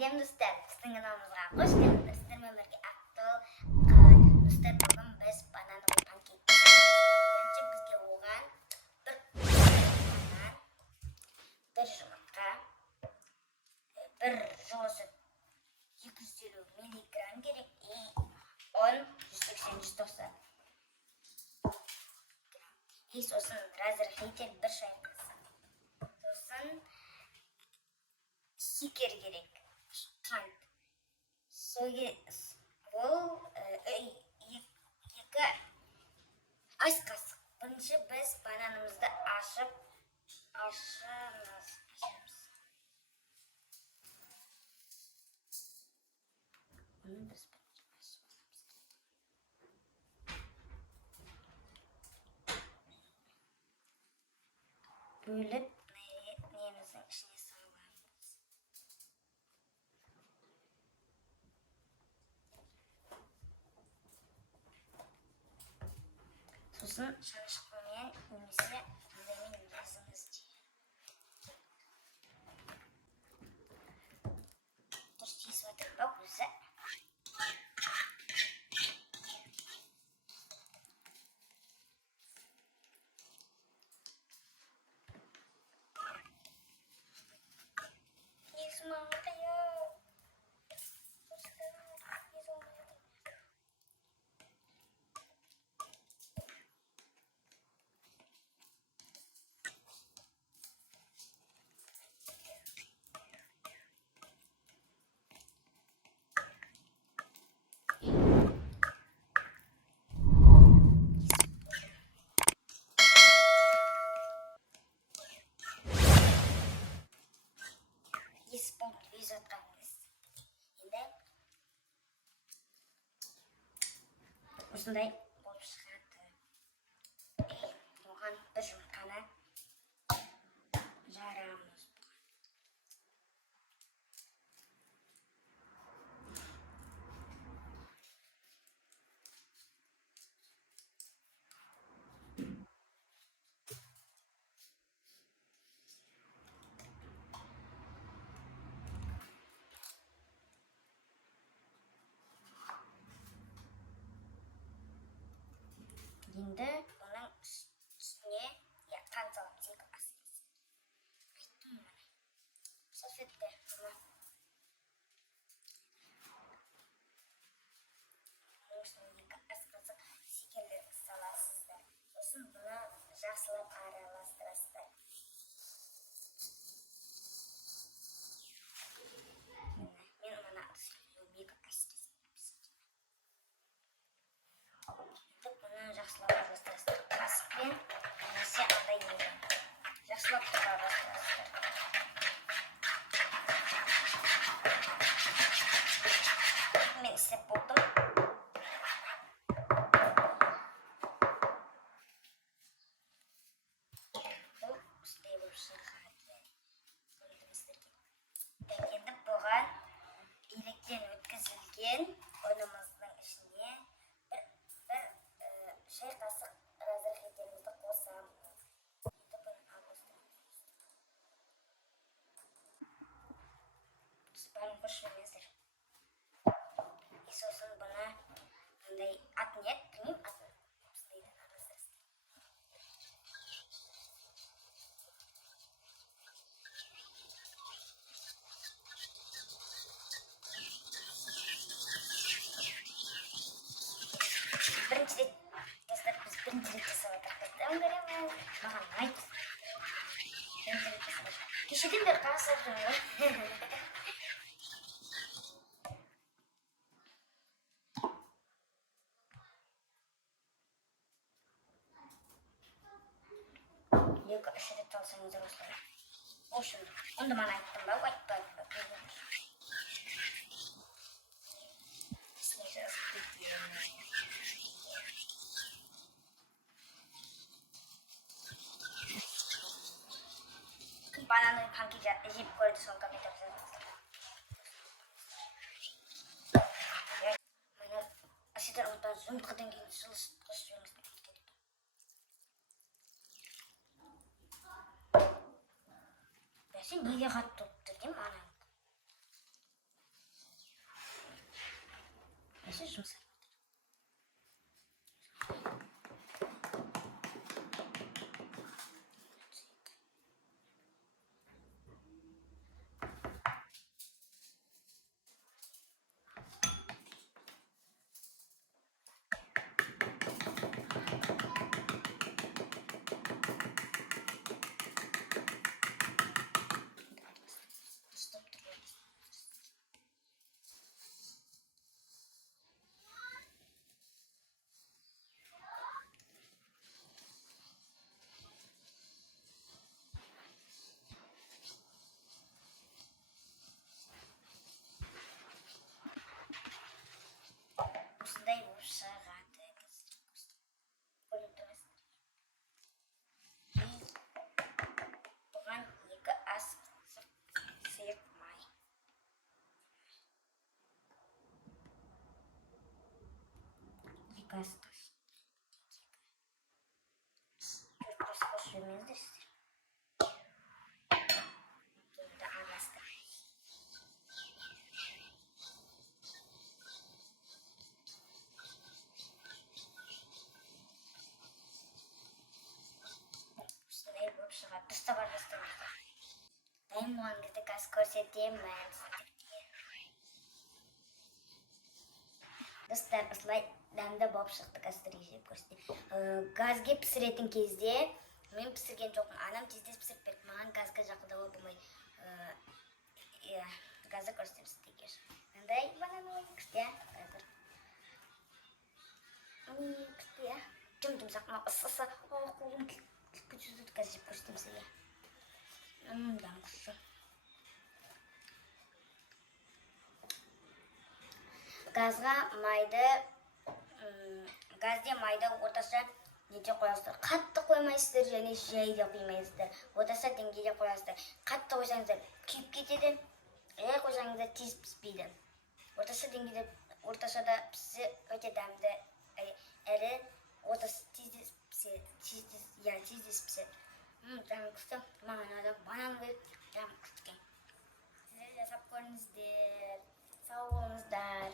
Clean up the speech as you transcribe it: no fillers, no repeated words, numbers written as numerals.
Сәлем достар, біздің каналымызға қош келдіңіздер. Сіздермен бірге Ақтау қалады. Достар, бүгін біз банановый панкейк пісіреміз. Бізге оған бір банан, бір жұмыртқа, бір жылы сүт 250 миллиграмм керек и ұн 180-190 и сосын разрыхлитель бір шай қасы. Сосын шекер керек. Қант. Ол екі ас қасық. Бірінші біз бананымызды ашамыз. Оны біз бөліп неміздің ішіне саламыз. Сосын шанышқымен немесе мындаймен езіңіз дұрыс езіп жатыр ба өзі? Осындай болып шығады. Оған бір жұмыртқаны жарамыз. Енді оның үстіне қант саламыз, 2 ас қасық. Айттым міне. Салфетка мына. Оның үстіне 2 ас қасық шекерлер саласыздар. Сосын бұны жақсылап араластырасыздар. Мен мына үстіне 2 ас қасық пісірдім. Бұны жақсылап араластырасыздар. Қасықпен немесе андай немен. Жақсылап араластырасыздар. Мен істеп болдым. Бұл осындай болып шығады. Енді бұған електен өткізілген ұнымыздың ішіне бір шай қасық разрыхлителімізді қосамыз. Енді бұны ауыстырамыз. Бәрін көршілеріңіздер. Сосын бұны мындай атын ет, білмеймін атын. Осындайды араластырасыздар. Бірінші рет достар, біз бірінші рет жасап жатырмыз. Маған ұнайды. Бірінші рет жасап жатырмыз. Кешеден бері қарасып жүрмін. Екі үш рет алсаңыздар осылай. Ошын, онда мана айттым ба, айтпадым ба? Банановый панкейк жеп көрді, соны комментарий жазыңыздар. Мені сіздер одан жұмыртқадан кейін жылы сүт қосып жіберіңіздер. Бәсе неге қатты болып тұр деймін анам. Gaz taş. Çok sürmezdir size. Şimdi arastık. Üstüne vurup шығады. Дұрыста бар бастамайды. Дайын болған кезде газ көрсетемін сіздерге. Достар, осылай дәмді болып шықты, газды жеп көрсетейін. Газге пісіретін кезде мен пісірген жоқпын. Анам тез пісіріп берді. Маған газға жақындауға болмайды. Газды көрсетейін сіздерге. Мындай банан күшті, қазір. Күшті, жұмсақ ма ысысы. Қолым күшті газ жеп көрсетейін сізге. Дәм күшті. Газға майды, газде майды орташа неде қоясыздар. Қатты қоймайсыздар және жай да қоймайсыздар. Орташа деңгейде қоясыздар. Қатты қойсаңыздар күйіп кетеді, қойсаңыздар тез піспейді. Орташа деңгейде, орташада пісі өте дәмді, әрі ортасы тез піседі. Дәм күшті, маған адам банан дәм күшті. Сіздер жасап көріңіздер. Сау болыңыздар.